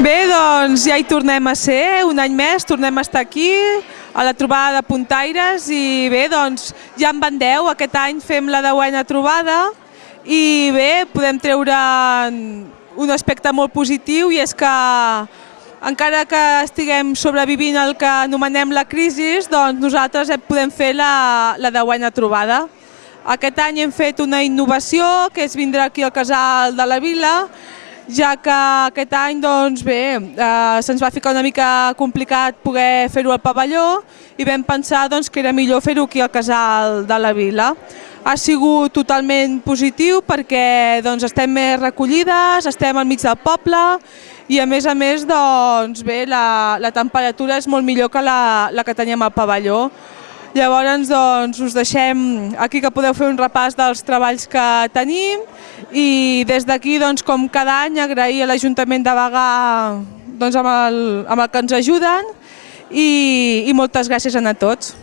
Bé, doncs ja hi tornem a ser, un any més, tornem a estar aquí, a la trobada de puntaires i bé, doncs ja en van 10, aquest any fem la 10a trobada i bé, podem treure un aspecte molt positiu i és que encara que estiguem sobrevivint el que anomenem la crisi, doncs nosaltres podem fer la 10a trobada. Aquest any hem fet una innovació, que és vindre aquí al Casal de la Vila, ja que aquest any doncs, bé, se'ns va ficar una mica complicat poder fer-ho al pavelló i vam pensar doncs, que era millor fer-ho aquí al Casal de la Vila. Ha sigut totalment positiu perquè doncs, estem més recollides, estem al mig del poble i a més doncs, bé, la temperatura és molt millor que la que teníem al pavelló. Llavors doncs, us deixem aquí que podeu fer un repàs dels treballs que tenim i des d'aquí, doncs, com cada any, agrair a l'Ajuntament de Bagà doncs, amb el que ens ajuden i moltes gràcies a tots.